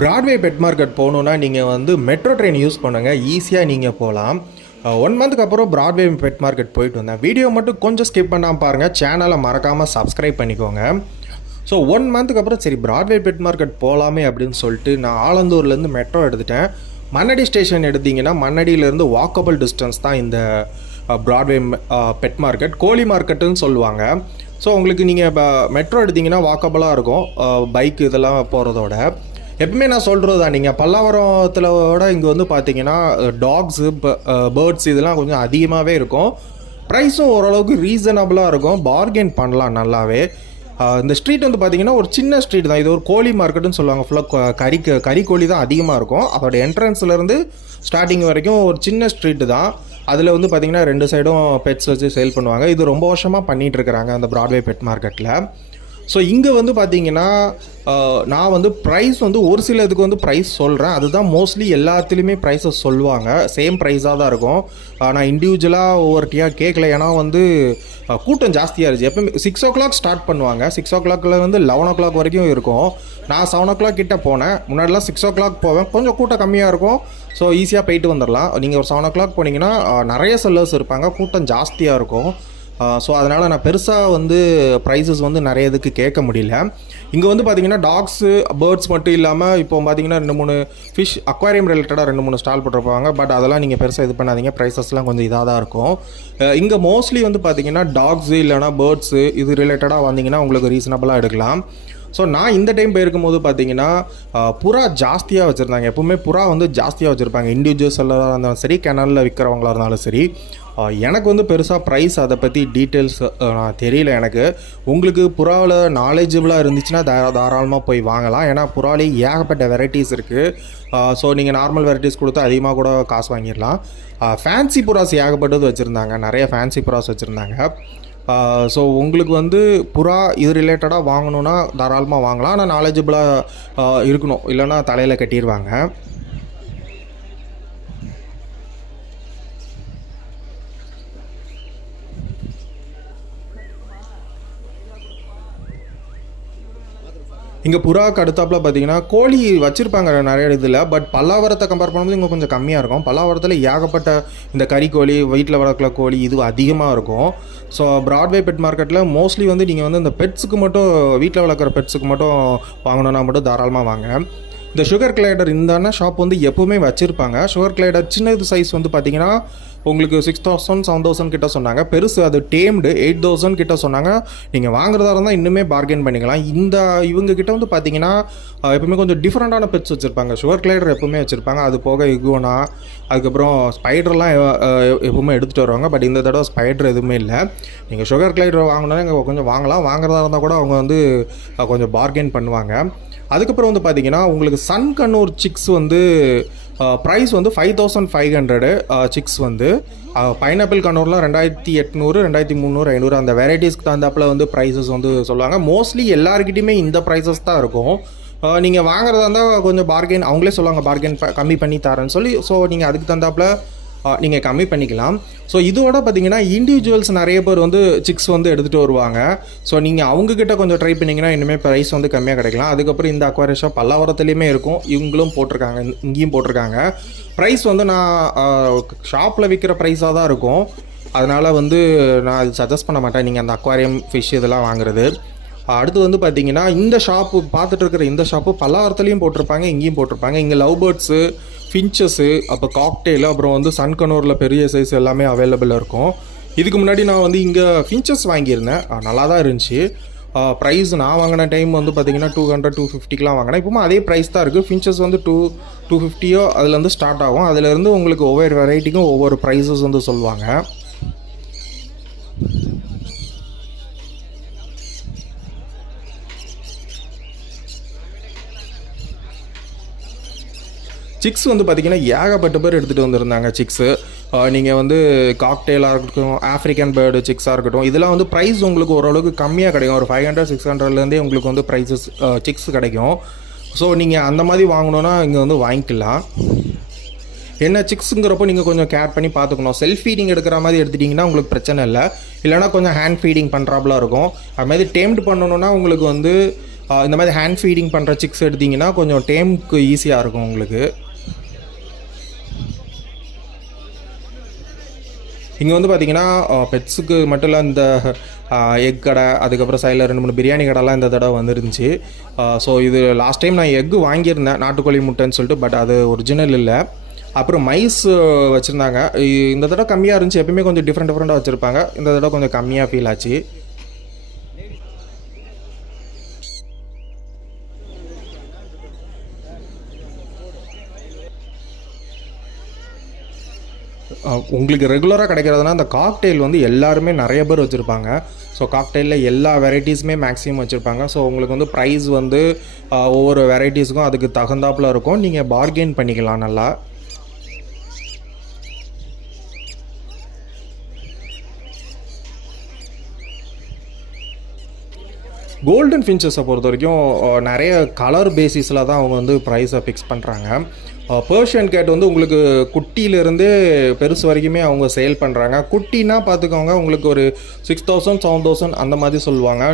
Broadway bed market போகணுன்னா நீங்கள் வந்து மெட்ரோ ட்ரெயின் யூஸ் பண்ணுங்கள், ஈஸியாக நீங்கள் போகலாம். 1 மந்த்துக்கு அப்புறம் பிராட்வே பெட் மார்க்கெட் போயிட்டு வந்தேன். வீடியோ மட்டும் கொஞ்சம் ஸ்கிப் பண்ணாமல் பாருங்கள், சேனலை மறக்காமல் சப்ஸ்கிரைப் பண்ணிக்கோங்க. ஸோ 1 மந்த்துக்கு அப்புறம் சரி பிராட்வே பெட் மார்க்கெட் போகலாமே அப்படின்னு சொல்லிட்டு நான் ஆலந்தூர்லேருந்து மெட்ரோ எடுத்துட்டேன். மண்ணடி ஸ்டேஷன் எடுத்திங்கன்னா மண்ணடியிலேருந்து வாக்கபிள் டிஸ்டன்ஸ் தான் இந்த பிராட்வே பெட் மார்க்கெட், கோழி மார்க்கெட்டுன்னு சொல்லுவாங்க. ஸோ உங்களுக்கு நீங்கள் மெட்ரோ எடுத்திங்கன்னா வாக்கபிளாக இருக்கும் பைக் இதெல்லாம் போகிறதோட. எப்பவுமே நான் சொல்கிறது தான், நீங்கள் பல்லாவரத்தில் இங்கே வந்து பார்த்தீங்கன்னா டாக்ஸு பேர்ட்ஸ் இதெல்லாம் கொஞ்சம் அதிகமாகவே இருக்கும். ப்ரைஸும் ஓரளவுக்கு ரீசனபிளாக இருக்கும், பார்கெயின் பண்ணலாம் நல்லாவே. இந்த ஸ்ட்ரீட் வந்து பார்த்திங்கன்னா ஒரு சின்ன ஸ்ட்ரீட் தான், இது ஒரு கோழி மார்க்கெட்டுன்னு சொல்லுவாங்க. ஃபுல்லாக கறிக்கோழி தான் அதிகமாக இருக்கும். அதோட என்ட்ரன்ஸ்லேருந்து ஸ்டார்டிங் வரைக்கும் ஒரு சின்ன ஸ்ட்ரீட்டு தான். அதில் வந்து பார்த்திங்கன்னா 2 சைடும் பெட்ஸ் வச்சு சேல் பண்ணுவாங்க. இது ரொம்ப வருஷமாக பண்ணிகிட்ருக்குறாங்க அந்த பிராட்வே பெட் மார்க்கெட்டில். ஸோ இங்கே வந்து பார்த்தீங்கன்னா நான் வந்து ப்ரைஸ் வந்து ஒரு சில இதுக்கு வந்து ப்ரைஸ் சொல்கிறேன், அதுதான் மோஸ்ட்லி எல்லாத்துலேயுமே ப்ரைஸஸ் சொல்லுவாங்க, சேம் ப்ரைஸாக தான் இருக்கும். நான் இண்டிவிஜுவலாக ஒவ்வொருட்டியாக கேட்கல, ஏன்னா வந்து கூட்டம் ஜாஸ்தியாக இருந்துச்சு. எப்பவுமே 6 o'clock ஸ்டார்ட் பண்ணுவாங்க, 6 o'clockலேருந்து 11 o'clock வரைக்கும் இருக்கும். நான் 7 o'clock கிட்டே போனேன், முன்னாடிலாம் 6 o'clock போவேன், கொஞ்சம் கூட்டம் கம்மியாக இருக்கும். ஸோ ஈஸியாக போயிட்டு வந்துடலாம். நீங்கள் ஒரு 7 o'clock போனீங்கன்னா நிறைய செல்லர்ஸ் இருப்பாங்க, கூட்டம் ஜாஸ்தியாக இருக்கும். ஸோ அதனால் நான் பெருசாக வந்து ப்ரைஸஸ் வந்து நிறைய இதுக்கு கேட்க முடியல. இங்கே வந்து பார்த்திங்கன்னா டாக்ஸு பேர்ட்ஸ் மட்டும் இல்லாமல் இப்போ பார்த்திங்கன்னா 2-3 ஃபிஷ் அக்வாரியம் ரிலேட்டடாக 2-3 ஸ்டால் போட்டிருப்பாங்க. பட் அதெல்லாம் நீங்கள் பெருசாக இது பண்ணாதீங்க, ப்ரைஸஸ்லாம் கொஞ்சம் இதாக தான் இருக்கும். இங்கே மோஸ்ட்லி வந்து பார்த்திங்கன்னா டாக்ஸு இல்லைனா பேர்ட்ஸு இது ரிலேட்டடாக வந்தீங்கன்னா உங்களுக்கு ரீசனபிளாக எடுக்கலாம். ஸோ நான் இந்த டைம் போயிருக்கும் போது பார்த்தீங்கன்னா புறா ஜாஸ்தியாக வச்சுருந்தாங்க. எப்போவுமே புறா வந்து ஜாஸ்தியாக வச்சுருப்பாங்க, இண்டிவிஜுவல்ஸ் எல்லாம் இருந்தாலும் சரி, கெனலில் விற்கிறவங்களா இருந்தாலும் சரி. எனக்கு வந்து பெருசாக ப்ரைஸ் அதை பற்றி டீட்டெயில்ஸ் தெரியல எனக்கு. உங்களுக்கு புறாவில் நாலேஜபிளாக இருந்துச்சுன்னா தாராளமாக போய் வாங்கலாம், ஏன்னா புறாலே ஏகப்பட்ட வெரைட்டிஸ் இருக்குது. ஸோ நீங்கள் நார்மல் வெரைட்டிஸ் கொடுத்து அதிகமாக கூட காசு வாங்கிடலாம். ஃபேன்சி புறாஸ் ஏகப்பட்டது வச்சுருந்தாங்க, நிறைய ஃபேன்சி புறாஸ் வச்சுருந்தாங்க. ஸோ உங்களுக்கு வந்து புறா இது ரிலேட்டடாக வாங்கணுன்னா தாராளமாக வாங்கலாம், ஆனால் நாலேஜபிளாக இருக்கணும், இல்லைன்னா தலையில் கட்டிடுவாங்க. இங்கே புறாவுக்கு அடுத்தாப்பில் பார்த்தீங்கன்னா கோழி வச்சுருப்பாங்க நிறைய இதில். பட் பல்லாவரத்தை கம்பேர் பண்ணும்போது இங்கே கொஞ்சம் கம்மியாக இருக்கும். பல்லாவரத்தில் ஏகப்பட்ட இந்த கறிக்கோழி, வீட்டில் வளர்க்கல கோழி இது அதிகமாக இருக்கும். ஸோ பிராட்வே பெட் மார்க்கெட்டில் மோஸ்ட்லி வந்து நீங்கள் வந்து இந்த பெட்ஸுக்கு மட்டும், வீட்டில் வளர்க்குற பெட்ஸுக்கு மட்டும் வாங்கணுன்னா மட்டும் தாராளமாக வாங்க. இந்த சுகர் கிளைடர் இந்த ஷாப் வந்து எப்போவுமே வச்சுருப்பாங்க. சுகர் கிளைடர் சின்னது சைஸ் வந்து பார்த்திங்கன்னா உங்களுக்கு 6,000 7,000 கிட்ட சொன்னாங்க. பெருசு அது டேம்டு 8,000 கிட்ட சொன்னாங்க. நீங்கள் வாங்குறதா இருந்தால் இன்னுமே பார்கெயின் பண்ணிக்கலாம். இவங்க கிட்ட வந்து பார்த்தீங்கன்னா எப்பவுமே கொஞ்சம் டிஃப்ரெண்ட்டான பெட்ஸ் வச்சுருப்பாங்க. சுகர் கிளைடர் எப்பவுமே வச்சுருப்பாங்க, அது போக இகுவனா, அதுக்கப்புறம் ஸ்பைடர்லாம் எப்பவுமே எடுத்துகிட்டு வருவாங்க. பட் இந்த தடவை ஸ்பைடர் எதுவுமே இல்லை. நீங்கள் சுகர் கிளைடர் வாங்கினா இங்கே கொஞ்சம் வாங்கலாம், வாங்குறதா இருந்தால் கூட அவங்க வந்து கொஞ்சம் பார்கெயின் பண்ணுவாங்க. அதுக்கப்புறம் வந்து பார்த்தீங்கன்னா உங்களுக்கு சன் கண்ணூர் சிக்ஸ் வந்து ப்ரைஸ் வந்து 5,500 சிக்ஸ் வந்து. பைனாப்பிள் கண்ணூர்லாம் 2,800 2,300 500 அந்த வெரைட்டிஸ்க்கு தகுந்தாப்பில் வந்து ப்ரைஸஸ் வந்து சொல்லுவாங்க. மோஸ்ட்லி எல்லாருக்கிட்டையுமே இந்த ப்ரைஸஸ் தான் இருக்கும். நீங்கள் வாங்குறதா இருந்தால் கொஞ்சம் பார்கெயின் அவங்களே சொல்லுவாங்க, பார்கெயின் கம்மி பண்ணி தரேன்னு சொல்லி. ஸோ நீங்கள் அதுக்கு தகுந்தாப்பில் நீங்கள் கம்மி பண்ணிக்கலாம். ஸோ இதோட பார்த்தீங்கன்னா இண்டிவிஜுவல்ஸ் நிறைய பேர் வந்து சிக்ஸ் வந்து எடுத்துகிட்டு வருவாங்க. ஸோ நீங்கள் அவங்கக்கிட்ட கொஞ்சம் ட்ரை பண்ணிங்கன்னா இனிமேல் ப்ரைஸ் வந்து கம்மியாக கிடைக்கலாம். அதுக்கப்புறம் இந்த அக்வாரியம் ஷாப் பல்லாவரத்துலேயுமே இருக்கும், இவங்களும் போட்டிருக்காங்க, இங்கேயும் போட்டிருக்காங்க. ப்ரைஸ் வந்து நான் ஷாப்பில் விற்கிற ப்ரைஸாக தான் இருக்கும், அதனால் வந்து நான் அது சஜஸ்ட் பண்ண மாட்டேன் நீங்கள் அந்த அக்வாரியம் ஃபிஷ் இதெல்லாம் வாங்குறது. அடுத்து வந்து பார்த்தீங்கன்னா இந்த ஷாப்பு பார்த்துட்டு இருக்கிற இந்த ஷாப்பு பல்லாவரத்துலேயும் போட்டிருப்பாங்க, இங்கேயும் போட்டிருப்பாங்க. இங்கே லவ் பேர்ட்ஸு, ஃபின்ச்சஸ்ஸு, அப்போ காக்டெயிலு, அப்புறம் வந்து சன் கனூரில் பெரிய சைஸ் எல்லாமே அவைலபிளாக இருக்கும். இதுக்கு முன்னாடி நான் வந்து இங்கே ஃபின்ச்சஸ் வாங்கியிருந்தேன், நல்லா தான் இருந்துச்சு. ப்ரைஸ் நான் வாங்கின டைம் வந்து பார்த்திங்கன்னா 200-250 வாங்கினேன். இப்போமா அதே ப்ரைஸ் தான் இருக்குது. ஃபின்ச்சஸ் வந்து 250 அதுலேருந்து ஸ்டார்ட் ஆகும். அதுலேருந்து உங்களுக்கு ஒவ்வொரு வெரைட்டிக்கும் ஒவ்வொரு ப்ரைஸஸ் வந்து சொல்லுவாங்க. சிக்ஸ் வந்து பார்த்திங்கன்னா ஏகப்பட்ட பேர் எடுத்துகிட்டு வந்திருந்தாங்க சிக்ஸு. நீங்கள் வந்து காக்டெயிலாக இருக்கட்டும், ஆஃப்ரிக்கன் பேர்டு சிக்ஸாக இருக்கட்டும், இதெல்லாம் வந்து ப்ரைஸ் உங்களுக்கு ஓரளவுக்கு கம்மியாக கிடைக்கும். ஒரு 500-600லேருந்தே உங்களுக்கு வந்து ப்ரைஸஸ் சிக்ஸ் கிடைக்கும். ஸோ நீங்கள் அந்த மாதிரி வாங்கணுன்னா இங்கே வந்து வாங்கிக்கலாம். என்ன சிக்ஸுங்கிறப்போ நீங்கள் கொஞ்சம் கேர் பண்ணி பார்த்துக்கணும். செல்ஃப் ஃபீடிங் எடுக்கிற மாதிரி எடுத்துட்டிங்கன்னா உங்களுக்கு பிரச்சனை இல்லை. இல்லைனா கொஞ்சம் ஹேண்ட் ஃபீடிங் பண்ணுறாப்புல இருக்கும். அது மாதிரி டேம்டு பண்ணணுன்னா உங்களுக்கு வந்து இந்த மாதிரி ஹேண்ட் ஃபீடிங் பண்ணுற சிக்ஸ் எடுத்திங்கன்னா கொஞ்சம் டேம்க்கு ஈஸியாக இருக்கும் உங்களுக்கு. இங்கே வந்து பார்த்திங்கன்னா பெட்ஸுக்கு மட்டும் இல்லை, இந்த எக் கடை, அதுக்கப்புறம் சைடில் 2-3 பிரியாணி கடைலாம் இந்த தடவை வந்துருந்துச்சு. ஸோ இது லாஸ்ட் டைம் நான் எக்கு வாங்கியிருந்தேன், நாட்டுக்கோழி முட்டைன்னு சொல்லிட்டு. பட் அது ஒரிஜினல் இல்லை. அப்புறம் மைஸ் வச்சுருந்தாங்க. இந்த தடவை கம்மியாக இருந்துச்சு. எப்பயுமே கொஞ்சம் டிஃப்ரெண்ட்டாக வச்சுருப்பாங்க. இந்த தடவை கொஞ்சம் கம்மியாக ஃபீல் ஆச்சு. உங்களுக்கு ரெகுலராக கிடைக்கிறதுனா அந்த காக்டெயில் வந்து எல்லாருமே நிறைய பேர் வச்சுருப்பாங்க. ஸோ காக்டெயிலில் எல்லா வெரைட்டிஸுமே மேக்ஸிமம் வச்சுருப்பாங்க. ஸோ உங்களுக்கு வந்து ப்ரைஸ் வந்து ஒவ்வொரு வெரைட்டிஸுக்கும் அதுக்கு தகுந்தாப்பில் இருக்கும். நீங்கள் பார்கெயின் பண்ணிக்கலாம் நல்லா. கோல்டன் ஃபின்ச்சஸை பொறுத்த வரைக்கும் நிறைய கலர் பேசிஸில் தான் அவங்க வந்து ப்ரைஸை ஃபிக்ஸ் பண்ணுறாங்க. பெர்ஷியன் கேட் வந்து உங்களுக்கு குட்டியிலேருந்து பெருசு வரைக்குமே அவங்க சேல் பண்ணுறாங்க. குட்டினா பார்த்துக்கோங்க, உங்களுக்கு ஒரு 6000 7000 அந்த மாதிரி சொல்லுவாங்க.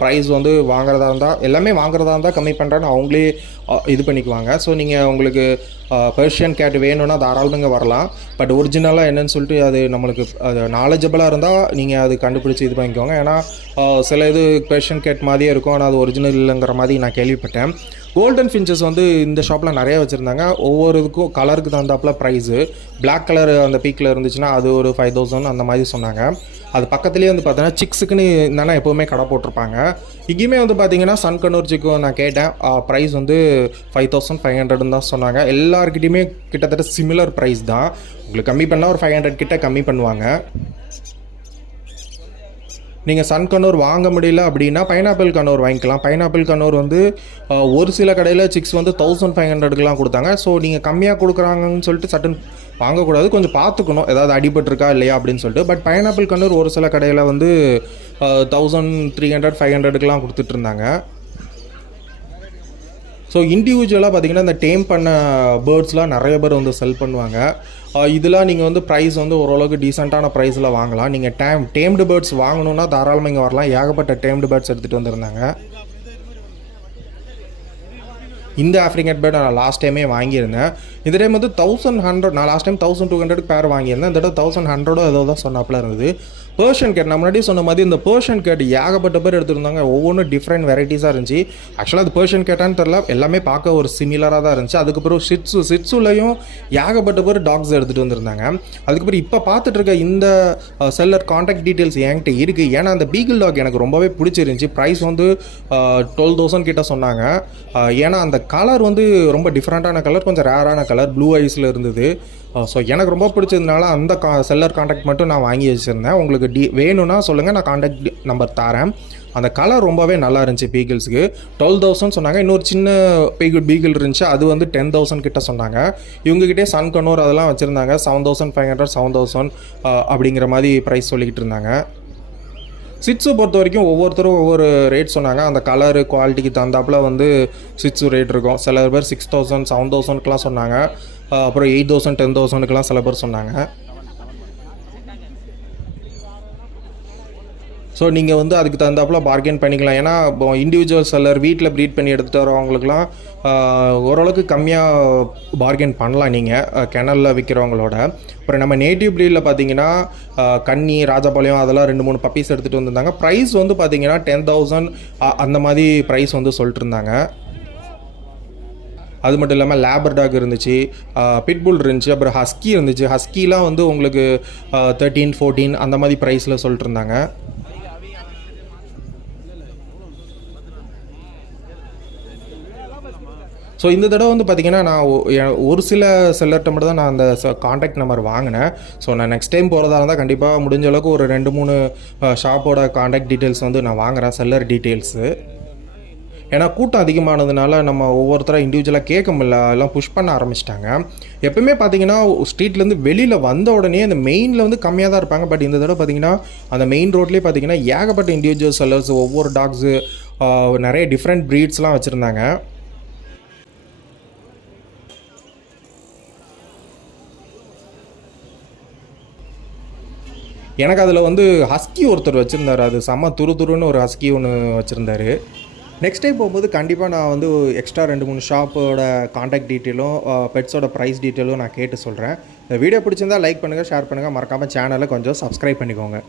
ப்ரைஸ் வந்து வாங்குறதா இருந்தால், எல்லாமே வாங்குறதா இருந்தால் கம்மி பண்ணுறான்னு அவங்களே இது பண்ணிக்குவாங்க. ஸோ நீங்கள் உங்களுக்கு பெர்ஷியன் கேட் வேணும்னா தாராளமாக வரலாம். பட் ஒரிஜினலாக என்னன்னு சொல்லிட்டு அது நம்மளுக்கு அது நாலேஜபிளாக இருந்தால் நீங்கள் அது கண்டுபிடிச்சி இது பண்ணிக்கோங்க. ஏன்னா சில இது பெர்ஷியன் கேட் மாதிரியே இருக்கும், ஆனால் அது ஒரிஜினல் இல்லைங்கிற மாதிரி நான் கேள்விப்பட்டேன். கோல்டன் ஃபின்ச்சஸ் வந்து இந்த ஷாப்பில் நிறைய வச்சுருந்தாங்க. ஒவ்வொரு இதுக்கும் கலருக்கு தகுந்தாப்பில் ப்ரைஸு. பிளாக் கலர் அந்த பீக்கில் இருந்துச்சுன்னா அது ஒரு 5000 அந்த மாதிரி சொன்னாங்க. அது பக்கத்துலேயே வந்து பார்த்தீங்கன்னா சிக்ஸுக்குன்னு என்னென்னா எப்போவுமே கடை போட்டிருப்பாங்க. இங்கேயுமே வந்து பார்த்தீங்கன்னா சன்கனூர் சிக்கு நான் கேட்டேன். ப்ரைஸ் வந்து 5500 தான் சொன்னாங்க. எல்லாருக்கிட்டையுமே கிட்டத்தட்ட சிமிலர் ப்ரைஸ் தான். உங்களுக்கு கம்மி பண்ணால் ஒரு 500 கிட்ட கம்மி பண்ணுவாங்க. நீங்கள் சன்கனூர் வாங்க முடியல அப்படின்னா பைனாப்பிள் கனூர் வாங்கிக்கலாம். பைனாப்பிள் கனூர் வந்து ஒரு சில கடையில் சிக்ஸ் வந்து 1500க்குலாம் கொடுத்தாங்க. ஸோ நீங்கள் கம்மியாக கொடுக்குறாங்கன்னு சொல்லிட்டு சட்டன் வாங்கக்கூடாது, கொஞ்சம் பார்த்துக்கணும் ஏதாவது அடிபட்டிருக்கா இல்லையா அப்படின்னு சொல்லிட்டு. பட் பைனாப்பிள் கனூர் ஒரு சில கடையில் வந்து 1300 500க்குலாம் கொடுத்துட்ருந்தாங்க. ஸோ இண்டிவிஜுவலாக பார்த்திங்கன்னா இந்த டேம் பண்ண பேர்ட்ஸ்லாம் நிறைய பேர் வந்து செல் பண்ணுவாங்க. இதெல்லாம் நீங்கள் வந்து ப்ரைஸ் வந்து ஓரளவுக்கு டீசெண்டான ப்ரைஸில் வாங்கலாம். நீங்கள் டேம்டு பேர்ட்ஸ் வாங்கணுன்னா தாராளமாக இங்கே வரலாம். ஏகப்பட்ட டேம்டு பேர்ட்ஸ் எடுத்துகிட்டு வந்திருந்தாங்க. இந்த ஆஃப்ரிக்கன் பேர்ட் நான் லாஸ்ட் டைமே வாங்கியிருந்தேன். இந்த டைம் வந்து 1100, நான் லாஸ்ட் டைம் 1200 பேர் வாங்கியிருந்தேன். இந்த தடவை 1100 ஏதோ தான் சொன்னாப்பில் இருந்தது. பெர்ஷியன் கேட் நான் முன்னாடி சொன்ன மாதிரி இந்த பெர்ஷியன் கேட் ஏகப்பட்ட பேர் எடுத்துருந்தாங்க. ஒவ்வொன்றும் டிஃப்ரெண்ட் வெரைட்டிஸாக இருந்துச்சு. ஆக்சுவலாக அது பெர்ஷியன் கேட்டான்னு தெரில, எல்லாமே பார்க்க ஒரு சிமிலராக தான் இருந்துச்சு. அதுக்கப்புறம் சிட்ஸுலையும் ஏகப்பட்ட பேர் டாக்ஸ் எடுத்துகிட்டு வந்திருந்தாங்க. அதுக்கப்புறம் இப்போ பார்த்துட்டு இருக்க இந்த செல்லர் காண்டாக்ட் டீட்டெயில்ஸ் என்கிட்ட இருக்குது. ஏன்னா அந்த பீகிள் டாக் எனக்கு ரொம்பவே பிடிச்சிருந்துச்சி. ப்ரைஸ் வந்து 12,000 கிட்ட சொன்னாங்க. ஏன்னா அந்த கலர் வந்து ரொம்ப டிஃப்ரெண்ட்டான கலர், கொஞ்சம் ரேரான கலர், ப்ளூ ஐஸில் இருந்தது. ஸோ எனக்கு ரொம்ப பிடிச்சதுனால அந்த செல்லர் காண்டாக்ட் மட்டும் நான் வாங்கி வச்சுருந்தேன். உங்களுக்கு வேணும்னா சொல்லுங்கள், நான் காண்டாக்ட் நம்பர் தரேன். அந்த கலர் ரொம்பவே நல்லா இருந்துச்சு. பீகிள்ஸுக்கு 12,000 சொன்னாங்க. இன்னொரு சின்ன பீகிள் இருந்துச்சு, அது வந்து 10,000 கிட்ட சொன்னாங்க. இவங்ககிட்டே சன்கனூர் அதெல்லாம் வச்சுருந்தாங்க. 7500 7000 அப்படிங்கிற மாதிரி ப்ரைஸ் சொல்லிக்கிட்டு இருந்தாங்க. சிட்ஸு பொறுத்த வரைக்கும் ஒவ்வொருத்தரும் ஒவ்வொரு ரேட் சொன்னாங்க. அந்த கலரு குவாலிட்டிக்கு தகுந்தாப்பில் வந்து சிட்ஸு ரேட் இருக்கும். சில பேர் 6000 7000க்குலாம் சொன்னாங்க. அப்புறம் 8000 10,000க்குலாம் சில பேர் சொன்னாங்க. ஸோ நீங்கள் வந்து அதுக்கு தகுந்தாப்பில் பார்கெயின் பண்ணிக்கலாம். ஏன்னா இப்போ இண்டிவிஜுவல் செல்லர் வீட்டில் ப்ரீட் பண்ணி எடுத்துகிட்டு வரவங்களுக்குலாம் ஓரளவுக்கு கம்மியாக பார்கெயின் பண்ணலாம் நீங்கள் கிணலில் விற்கிறவங்களோட. அப்புறம் நம்ம நேட்டிவ் ப்ரீடில் பார்த்தீங்கன்னா கன்னி, ராஜபாளையம் அதெல்லாம் 2-3 பப்பீஸ் எடுத்துகிட்டு வந்திருந்தாங்க. ப்ரைஸ் வந்து பார்த்தீங்கன்னா 10,000 அந்த மாதிரி ப்ரைஸ் வந்து சொல்லிட்டு இருந்தாங்க. அது மட்டும் இல்லாமல் லேபர்டாக் இருந்துச்சு, பிட்புல் இருந்துச்சு, அப்புறம் ஹஸ்கி இருந்துச்சு. ஹஸ்கிலாம் வந்து உங்களுக்கு 13 14 அந்த மாதிரி ப்ரைஸில் சொல்லிட்டு இருந்தாங்க. ஸோ இந்த தடவை வந்து பார்த்திங்கன்னா நான் ஒரு சில செல்லர்கிட்ட மட்டும் தான் நான் அந்த காண்டாக்ட் நம்பர் வாங்கினேன். ஸோ நான் நெக்ஸ்ட் டைம் போகிறதா இருந்தால் கண்டிப்பாக முடிஞ்ச அளவுக்கு ஒரு 2-3 ஷாப்போட காண்டாக்ட் டீட்டெயில்ஸ் வந்து நான் வாங்குகிறேன், செல்லர் டீட்டெயில்ஸு. ஏன்னா கூட்டம் அதிகமானதுனால நம்ம ஒவ்வொருத்தராக இண்டிவிஜுவலாக கேட்க முடியல, எல்லாம் புஷ் பண்ண ஆரம்பிச்சிட்டாங்க. எப்பவுமே பார்த்தீங்கன்னா ஸ்ட்ரீட்லேருந்து வெளியில் வந்த உடனே அந்த மெயினில் வந்து கம்மியாக தான் இருப்பாங்க. பட் இந்த தடவை பார்த்தீங்கன்னா அந்த மெயின் ரோட்லேயே பார்த்தீங்கன்னா ஏகப்பட்ட இண்டிவிஜுவல் செல்லர்ஸ், ஒவ்வொரு டாக்ஸு, நிறைய டிஃப்ரெண்ட் ப்ரீட்ஸ்லாம் வச்சுருந்தாங்க. எனக்கு அதில் வந்து ஹஸ்கி ஒருத்தர் வச்சுருந்தார். அது செம்ம துருதுருன்னு ஒரு ஹஸ்கி ஒன்று வச்சுருந்தாரு. நெக்ஸ்ட் டைம் போகும்போது கண்டிப்பாக நான் வந்து எக்ஸ்ட்ரா 2-3 ஷாப்போட காண்டாக்ட் டீட்டெயிலும் பெட்ஸோட ப்ரைஸ் டீட்டெயிலும் நான் கேட்டு சொல்கிறேன். இந்த வீடியோ பிடிச்சிருந்தால் லைக் பண்ணுங்கள், ஷேர் பண்ணுங்கள், மறக்காமல் சேனலை கொஞ்சம் சப்ஸ்கிரைப் பண்ணிக்கோங்க.